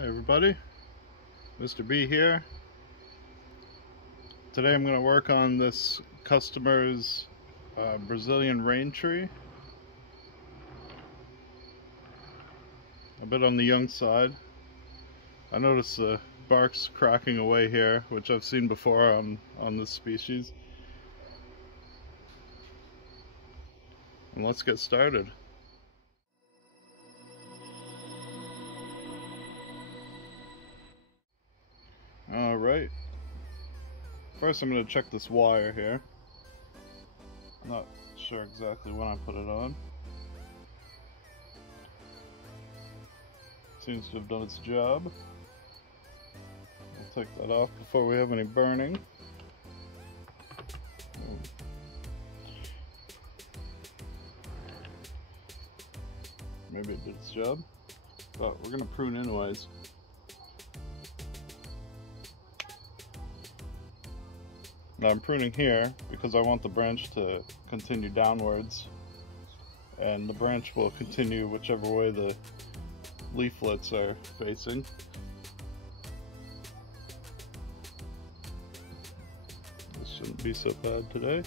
Hi everybody, Mr. B here. Today I'm going to work on this customer's Brazilian rain tree. A bit on the young side. I noticed the bark's cracking away here, which I've seen before on this species. And let's get started. Alright, first I'm going to check this wire here. Not sure exactly when I put it on. Seems to have done its job. I'll take that off before we have any burning. Maybe it did its job, but we're going to prune anyways. Now I'm pruning here because I want the branch to continue downwards, and the branch will continue whichever way the leaflets are facing. This shouldn't be so bad today.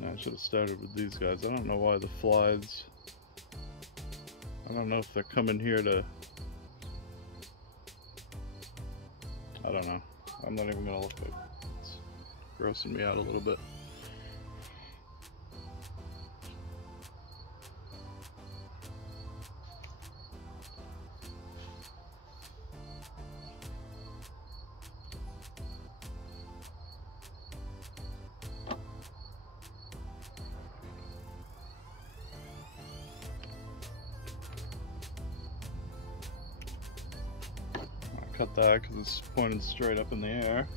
I should have started with these guys. I don't know why the flies, I don't know if they're coming here to, I don't know. I'm not even gonna look at it. It's grossing me out a little bit. Cut that because it's pointed straight up in the air,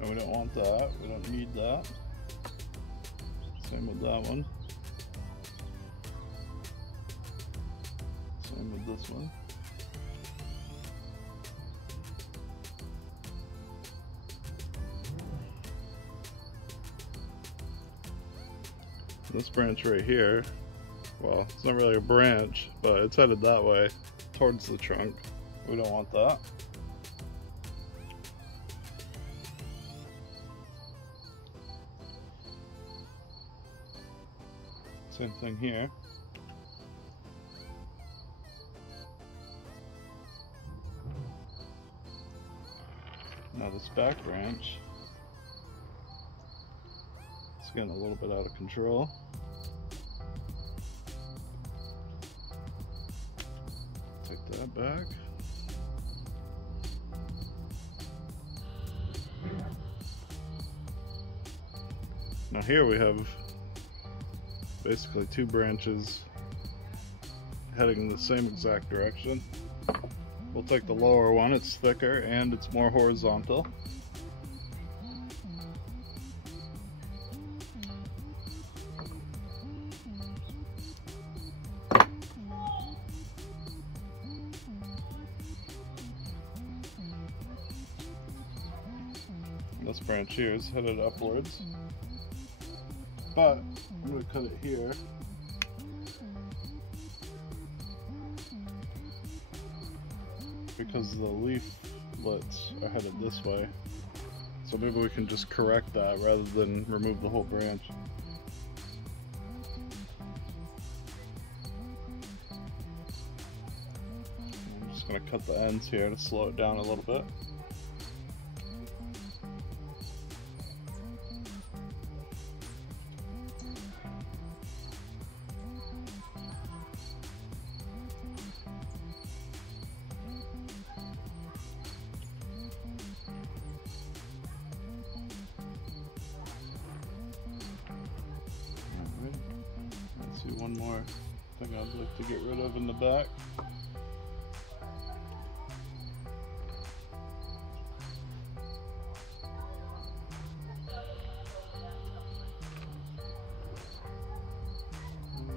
and we don't want that. We don't need that. Same with that one. Same with this one. This branch right here, well, it's not really a branch, but it's headed that way towards the trunk. We don't want that. Same thing here. Now this back branch, it's getting a little bit out of control. Take that back. Now here we have basically two branches heading in the same exact direction. We'll take the lower one, it's thicker and it's more horizontal. This branch here is headed upwards, but I'm going to cut it here. Because the leaflets are headed this way. So maybe we can just correct that rather than remove the whole branch. I'm just going to cut the ends here to slow it down a little bit. One more thing I'd like to get rid of in the back.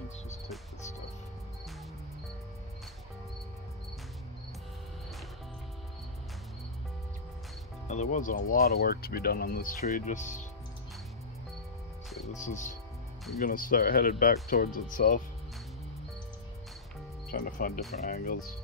Let's just take this stuff. Now there wasn't a lot of work to be done on this tree, just so this is, we're gonna start headed back towards itself. Trying to find different angles.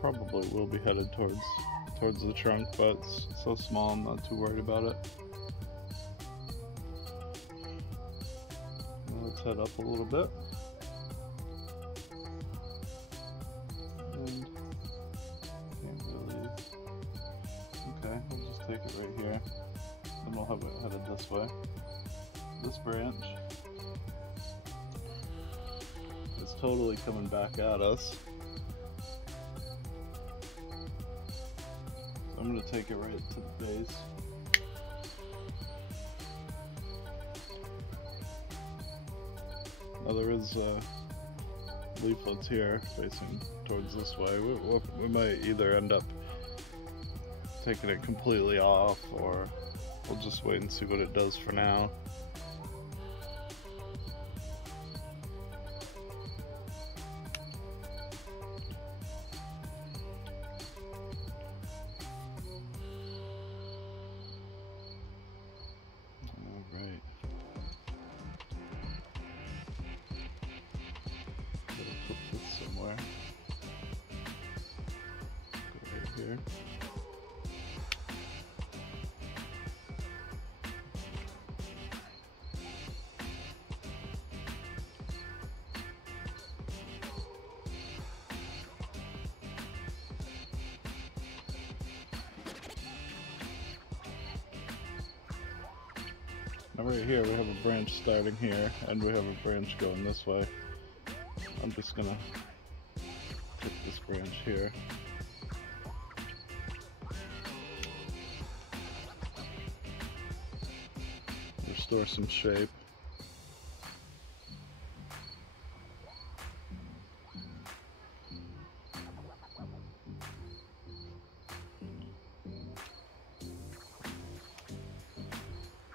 Probably will be headed towards the trunk, but it's so small I'm not too worried about it. Now let's head up a little bit. And can't really. Okay, we'll just take it right here. Then we'll have it headed this way. This branch is totally coming back at us. I'm going to take it right to the base. Now there is leaflets here facing towards this way. We might either end up taking it completely off, or we'll just wait and see what it does for now. Somewhere. Right here. Now right here we have a branch starting here, and we have a branch going this way. I'm just gonna take this branch here. Restore some shape.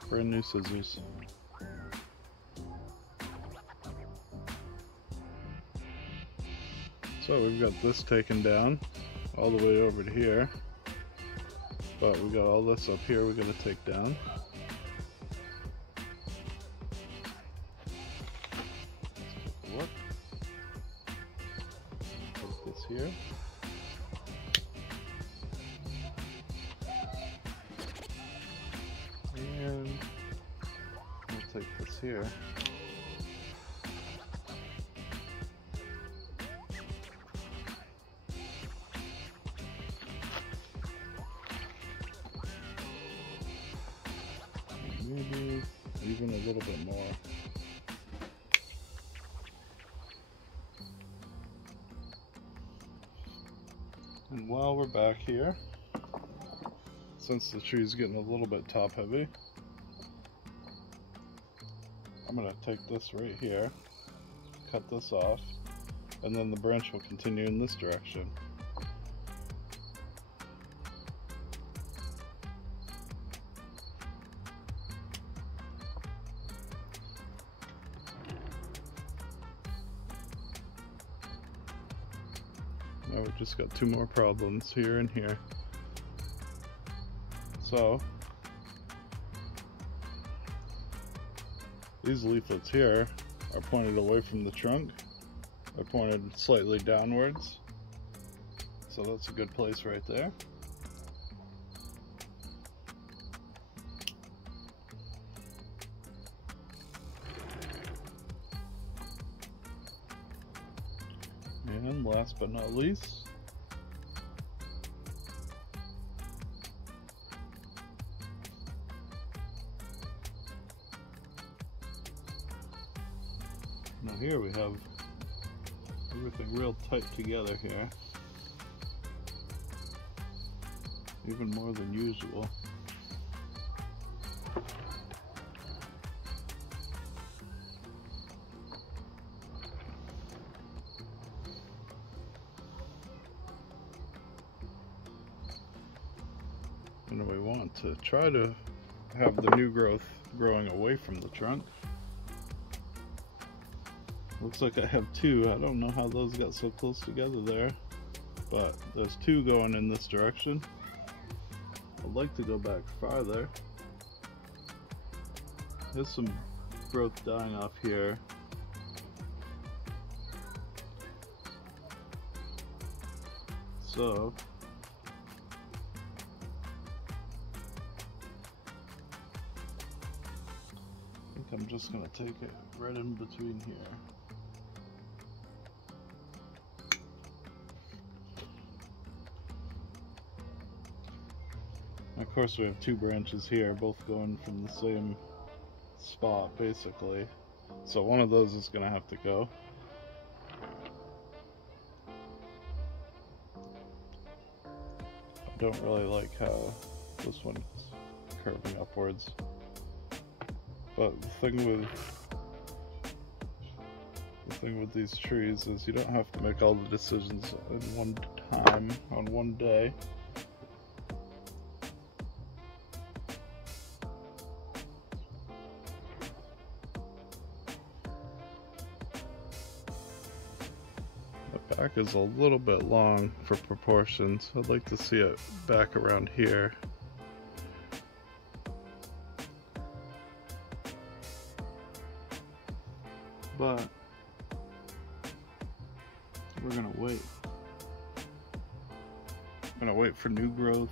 Brand new scissors. So we've got this taken down all the way over to here, but we got all this up here we got to take down. Let's take a look. Take this here. And we'll take this here. Maybe even a little bit more. And while we're back here, since the tree's getting a little bit top heavy, I'm going to take this right here, cut this off, and then the branch will continue in this direction. Now we've just got two more problems here and here. So these leaflets here are pointed away from the trunk. They're pointed slightly downwards. So that's a good place right there. And last but not least, now here we have everything real tight together here, even more than usual. And we want to try to have the new growth growing away from the trunk. Looks like I have two. I don't know how those got so close together there, but there's two going in this direction. I'd like to go back farther. There's some growth dying off here. So I think I'm just going to take it right in between here. Of course we have two branches here, both going from the same spot basically. So one of those is going to have to go. I don't really like how this one's curving upwards. But the thing with these trees is you don't have to make all the decisions in one time, on one day. The back is a little bit long for proportions. I'd like to see it back around here. But we're gonna wait. I'm gonna wait for new growth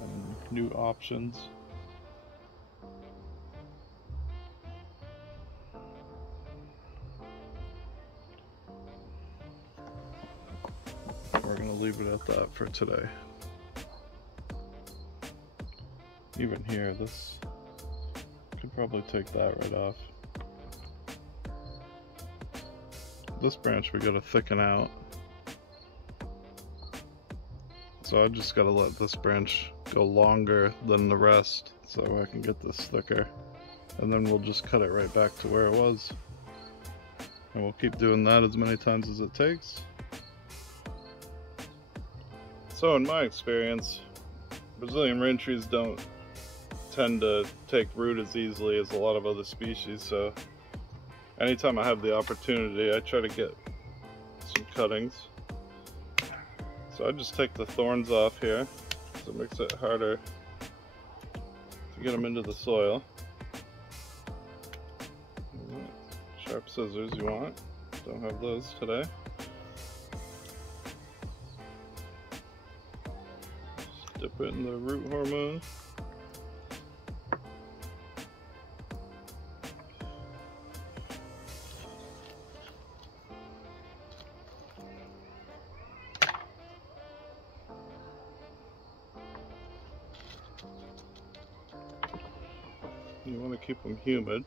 and new options. We're gonna leave it at that for today. Even here, this could probably take that right off. This branch we gotta thicken out. So I just gotta let this branch go longer than the rest so I can get this thicker. And then we'll just cut it right back to where it was. And we'll keep doing that as many times as it takes. So in my experience, Brazilian rain trees don't tend to take root as easily as a lot of other species, so anytime I have the opportunity I try to get some cuttings. So I just take the thorns off here, so it makes it harder to get them into the soil. Sharp scissors you want, don't have those today. Dip it in the root hormone. You want to keep them humid.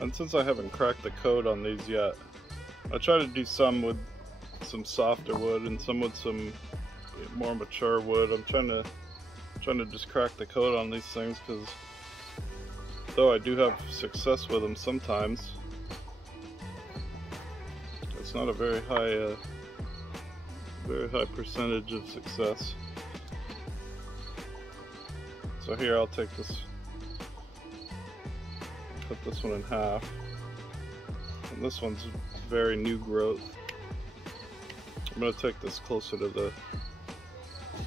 And since I haven't cracked the coat on these yet, I try to do some with some softer wood and some with some more mature wood. I'm trying to just crack the coat on these things, because though I do have success with them sometimes, it's not a very high percentage of success. So here I'll take this, cut this one in half, and this one's very new growth. I'm going to take this closer to the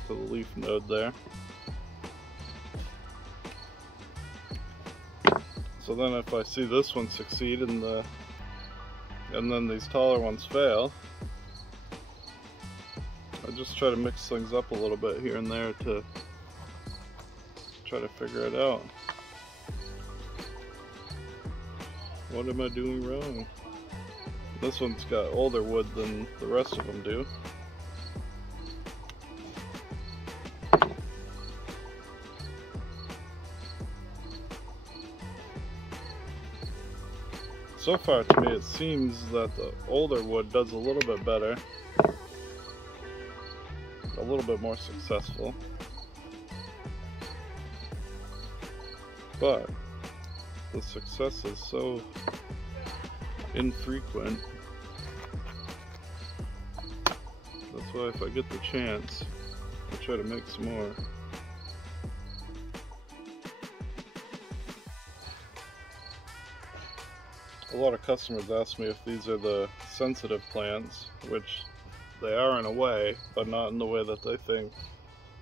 leaf node there. So then if I see this one succeed and then these taller ones fail, I just try to mix things up a little bit here and there to try to figure it out. What am I doing wrong? This one's got older wood than the rest of them do. So far to me it seems that the older wood does a little bit better, a little bit more successful, but the success is so infrequent. That's why if I get the chance, I'll try to make some more. A lot of customers ask me if these are the sensitive plants, which they are in a way, but not in the way that they think.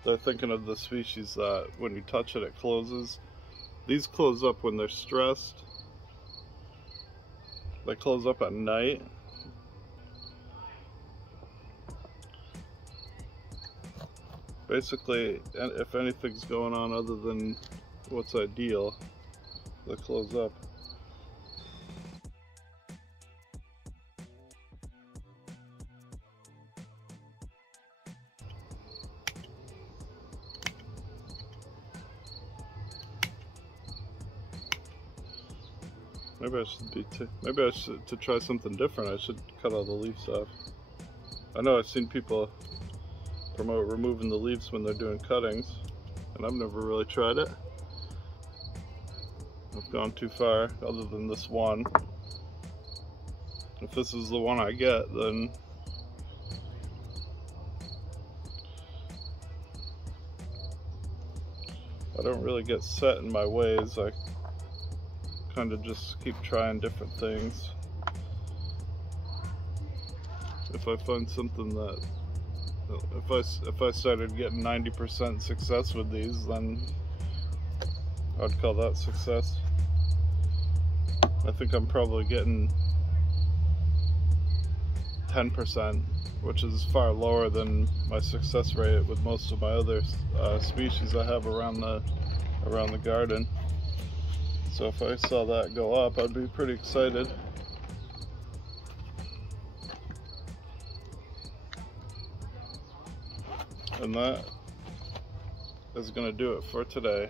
They're thinking of the species that when you touch it, it closes. These close up when they're stressed. They close up at night. Basically, if anything's going on other than what's ideal, they close up. Maybe I should to try something different. I should cut all the leaves off. I know I've seen people promote removing the leaves when they're doing cuttings, and I've never really tried it. I've gone too far, other than this one. If this is the one I get, then I don't really get set in my ways. I kind of just keep trying different things. If I find something that, if I started getting 90% success with these, then I'd call that success. I think I'm probably getting 10%, which is far lower than my success rate with most of my other species I have around the garden. So if I saw that go up, I'd be pretty excited. And that is going to do it for today.